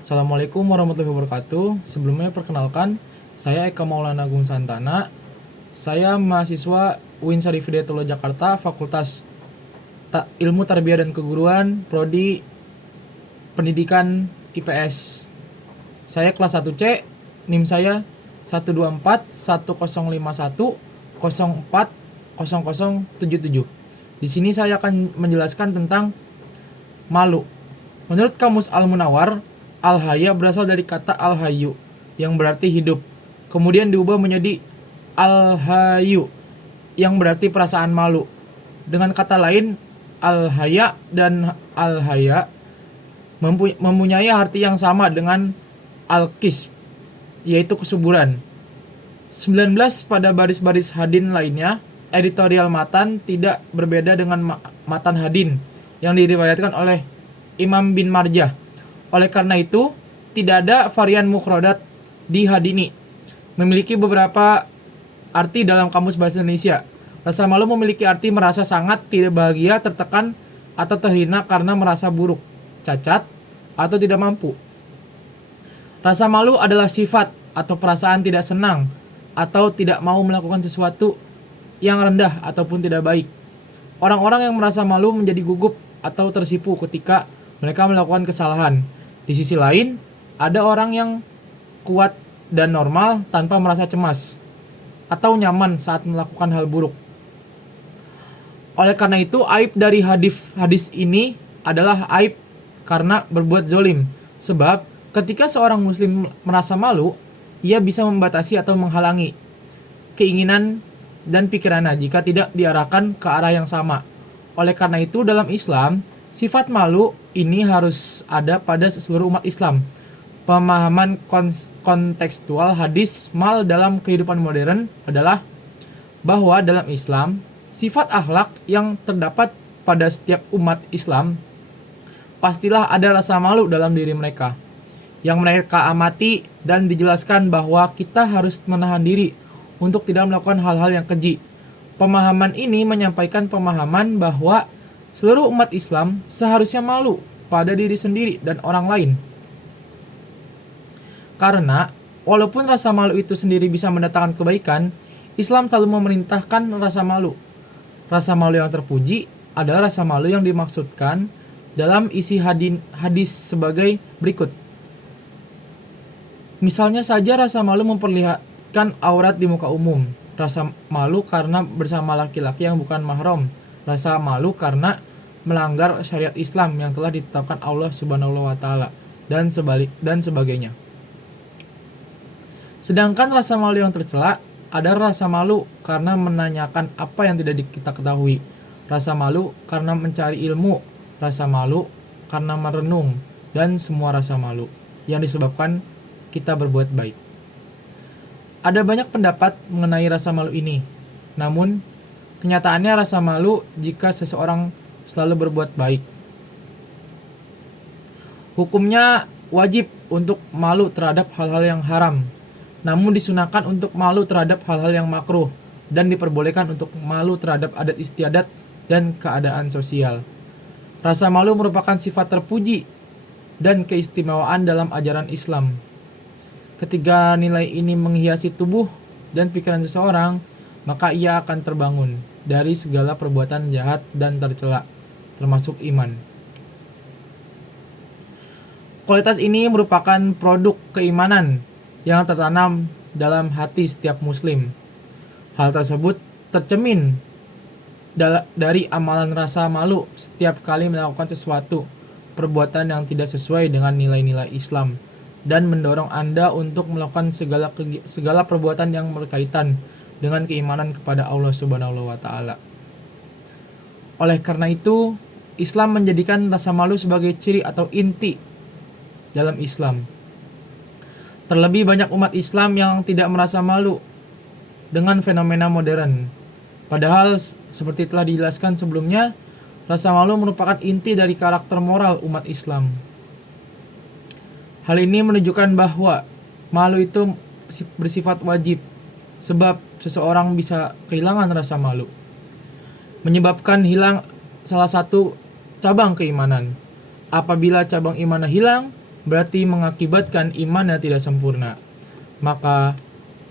Assalamualaikum warahmatullahi wabarakatuh. Sebelumnya perkenalkan, saya Eka Maulana Agung Santana. Saya mahasiswa UIN Syarif Hidayatullah Jakarta, Fakultas Ilmu Tarbiyah dan Keguruan, Prodi Pendidikan IPS. Saya kelas 1C, NIM saya 124 1051 040077. Di sini saya akan menjelaskan tentang malu. Menurut Kamus Al-Munawwar, al-haya berasal dari kata al-hayyu yang berarti hidup. Kemudian diubah menjadi al-hayu yang berarti perasaan malu. Dengan kata lain, al-haya dan al-haya mempunyai arti yang sama dengan al-kisb, yaitu kesuburan. 19 pada baris-baris hadin lainnya, editorial matan tidak berbeda dengan matan hadin yang diriwayatkan oleh Imam bin Marjah. Oleh karena itu, tidak ada varian mufradat di hadini. Memiliki beberapa arti dalam Kamus Bahasa Indonesia. Rasa malu memiliki arti merasa sangat tidak bahagia, tertekan, atau terhina karena merasa buruk, cacat, atau tidak mampu. Rasa malu adalah sifat atau perasaan tidak senang atau tidak mau melakukan sesuatu yang rendah ataupun tidak baik. Orang-orang yang merasa malu menjadi gugup atau tersipu ketika mereka melakukan kesalahan. Di sisi lain, ada orang yang kuat dan normal tanpa merasa cemas atau nyaman saat melakukan hal buruk. Oleh karena itu, aib dari hadis ini adalah aib karena berbuat zolim. Sebab ketika seorang muslim merasa malu, ia bisa membatasi atau menghalangi keinginan dan pikirannya jika tidak diarahkan ke arah yang sama. Oleh karena itu, dalam Islam, sifat malu ini harus ada pada seluruh umat Islam. Pemahaman kontekstual hadis mal dalam kehidupan modern adalah bahwa dalam Islam, sifat akhlak yang terdapat pada setiap umat Islam pastilah ada rasa malu dalam diri mereka, yang mereka amati dan dijelaskan bahwa kita harus menahan diri untuk tidak melakukan hal-hal yang keji. Pemahaman ini menyampaikan pemahaman bahwa seluruh umat Islam seharusnya malu pada diri sendiri dan orang lain. Karena walaupun rasa malu itu sendiri bisa mendatangkan kebaikan, Islam selalu memerintahkan rasa malu. Rasa malu yang terpuji adalah rasa malu yang dimaksudkan dalam isi hadis sebagai berikut. Misalnya saja rasa malu memperlihatkan aurat di muka umum, rasa malu karena bersama laki-laki yang bukan mahram, rasa malu karena melanggar syariat Islam yang telah ditetapkan Allah Subhanahu wa taala dan sebagainya. Sedangkan rasa malu yang tercela ada rasa malu karena menanyakan apa yang tidak kita ketahui, rasa malu karena mencari ilmu, rasa malu karena merenung, dan semua rasa malu yang disebabkan kita berbuat baik. Ada banyak pendapat mengenai rasa malu ini. Namun, kenyataannya rasa malu jika seseorang selalu berbuat baik. Hukumnya wajib untuk malu terhadap hal-hal yang haram, namun disunahkan untuk malu terhadap hal-hal yang makruh, dan diperbolehkan untuk malu terhadap adat istiadat dan keadaan sosial. Rasa malu merupakan sifat terpuji dan keistimewaan dalam ajaran Islam. Ketika nilai ini menghiasi tubuh dan pikiran seseorang, maka ia akan terbangun dari segala perbuatan jahat dan tercela, termasuk iman. Kualitas ini merupakan produk keimanan yang tertanam dalam hati setiap muslim. Hal tersebut tercermin dari amalan rasa malu setiap kali melakukan sesuatu perbuatan yang tidak sesuai dengan nilai-nilai Islam, dan mendorong Anda untuk melakukan segala perbuatan yang berkaitan dengan keimanan kepada Allah Subhanahu wa taala. Oleh karena itu, Islam menjadikan rasa malu sebagai ciri atau inti dalam Islam. Terlebih banyak umat Islam yang tidak merasa malu dengan fenomena modern. Padahal seperti telah dijelaskan sebelumnya, rasa malu merupakan inti dari karakter moral umat Islam. Hal ini menunjukkan bahwa malu itu bersifat wajib, sebab seseorang bisa kehilangan rasa malu, menyebabkan hilang salah satu cabang keimanan. Apabila cabang imannya hilang, berarti mengakibatkan imannya tidak sempurna. Maka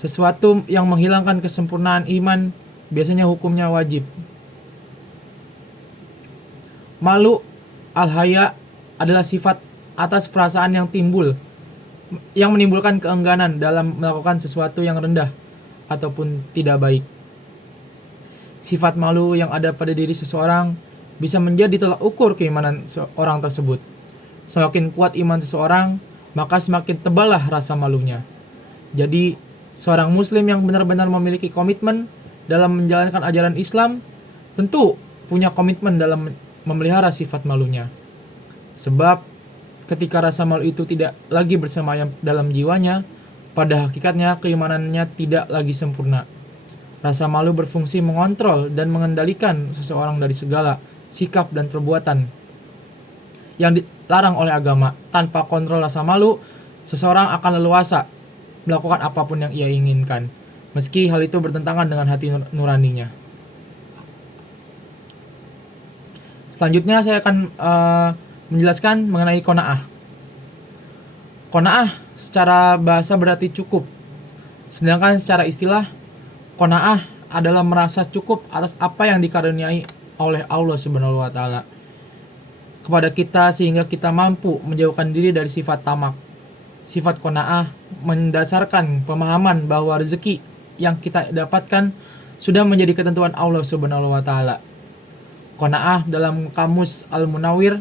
sesuatu yang menghilangkan kesempurnaan iman biasanya hukumnya wajib. Malu al-haya adalah sifat atas perasaan yang menimbulkan keengganan dalam melakukan sesuatu yang rendah ataupun tidak baik. Sifat malu yang ada pada diri seseorang bisa menjadi tolak ukur keimanan orang tersebut. Semakin kuat iman seseorang, maka semakin teballah rasa malunya. Jadi, seorang muslim yang benar-benar memiliki komitmen dalam menjalankan ajaran Islam, tentu punya komitmen dalam memelihara sifat malunya. Sebab, ketika rasa malu itu tidak lagi bersemayam dalam jiwanya, pada hakikatnya keimanannya tidak lagi sempurna. Rasa malu berfungsi mengontrol dan mengendalikan seseorang dari segala sikap dan perbuatan yang dilarang oleh agama. Tanpa kontrol rasa malu, seseorang akan leluasa melakukan apapun yang ia inginkan, meski hal itu bertentangan dengan hati nuraninya. Selanjutnya saya akan menjelaskan mengenai qanaah. Qanaah secara bahasa berarti cukup, sedangkan secara istilah qanaah adalah merasa cukup atas apa yang dikaruniai oleh Allah Subhanahu wa taala kepada kita sehingga kita mampu menjauhkan diri dari sifat tamak. Sifat qanaah mendasarkan pemahaman bahwa rezeki yang kita dapatkan sudah menjadi ketentuan Allah Subhanahu wa taala. Qanaah dalam kamus Al-Munawwir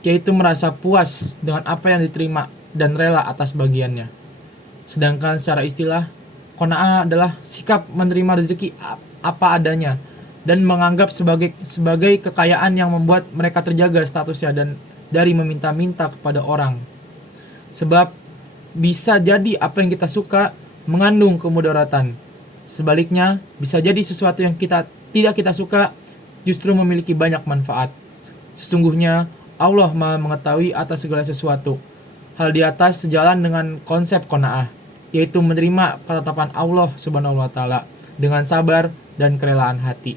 yaitu merasa puas dengan apa yang diterima dan rela atas bagiannya. Sedangkan secara istilah, qanaah adalah sikap menerima rezeki apa adanya dan menganggap sebagai kekayaan yang membuat mereka terjaga statusnya dan dari meminta-minta kepada orang. Sebab bisa jadi apa yang kita suka mengandung kemudaratan. Sebaliknya, bisa jadi sesuatu yang tidak kita suka justru memiliki banyak manfaat. Sesungguhnya Allah Maha mengetahui atas segala sesuatu. Hal di atas sejalan dengan konsep qanaah, yaitu menerima ketetapan Allah Subhanahu wa taala dengan sabar dan kerelaan hati.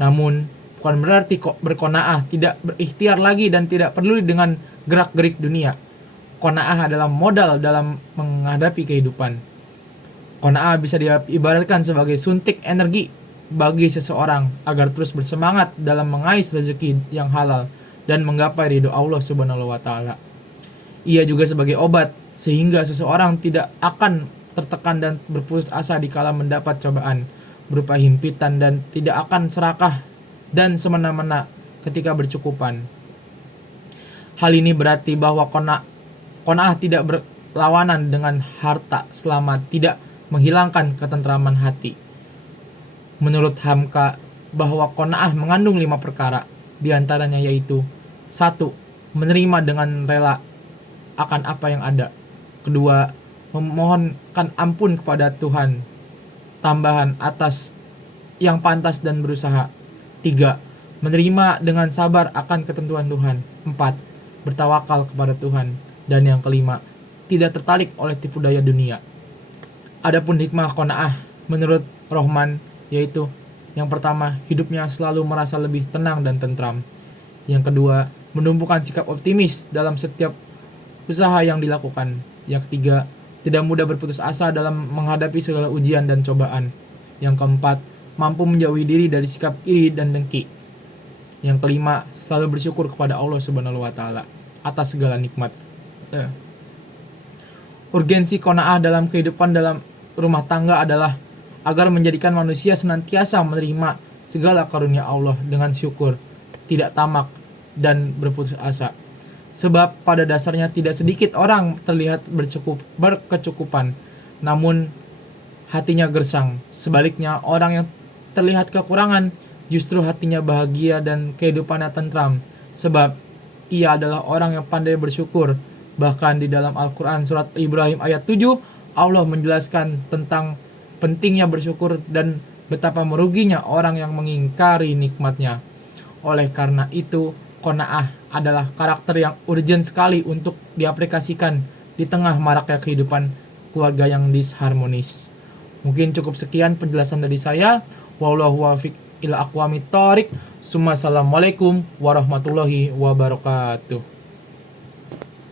Namun, bukan berarti berqanaah tidak berikhtiar lagi dan tidak peduli dengan gerak-gerik dunia. Qanaah adalah modal dalam menghadapi kehidupan. Qanaah bisa diibaratkan sebagai suntik energi bagi seseorang agar terus bersemangat dalam mengais rezeki yang halal dan menggapai ridho Allah Subhanahu wa taala. Ia juga sebagai obat sehingga seseorang tidak akan tertekan dan berputus asa dikala mendapat cobaan berupa himpitan dan tidak akan serakah dan semena-mena ketika bercukupan. Hal ini berarti bahwa qanaah tidak berlawanan dengan harta selama tidak menghilangkan ketentraman hati. Menurut Hamka, bahwa qanaah mengandung 5 perkara, di antaranya yaitu 1. Menerima dengan rela akan apa yang ada. 2. Memohonkan ampun kepada Tuhan tambahan atas yang pantas dan berusaha. 3. Menerima dengan sabar akan ketentuan Tuhan. 4. Bertawakal kepada Tuhan. Dan yang kelima, tidak tertarik oleh tipu daya dunia. Adapun hikmah qanaah menurut Rohman yaitu yang pertama, hidupnya selalu merasa lebih tenang dan tentram. Yang kedua, menumbuhkan sikap optimis dalam setiap usaha yang dilakukan. Yang ketiga, tidak mudah berputus asa dalam menghadapi segala ujian dan cobaan. Yang keempat, mampu menjauhi diri dari sikap iri dan dengki. Yang kelima, selalu bersyukur kepada Allah Subhanahu wa taala atas segala nikmat. Urgensi qanaah dalam kehidupan dalam rumah tangga adalah agar menjadikan manusia senantiasa menerima segala karunia Allah dengan syukur, tidak tamak dan berputus asa. Sebab pada dasarnya tidak sedikit orang terlihat berkecukupan, namun hatinya gersang. Sebaliknya, orang yang terlihat kekurangan justru hatinya bahagia dan kehidupannya tentram, sebab ia adalah orang yang pandai bersyukur. Bahkan di dalam Al-Quran surat Ibrahim ayat 7, Allah menjelaskan tentang pentingnya bersyukur dan betapa meruginya orang yang mengingkari nikmatnya. Oleh karena itu, qanaah adalah karakter yang urgent sekali untuk diaplikasikan di tengah maraknya kehidupan keluarga yang disharmonis. Mungkin cukup sekian penjelasan dari saya. Wallahu waffiq ila aqwamit thoriq. Assalamualaikum warahmatullahi wabarakatuh.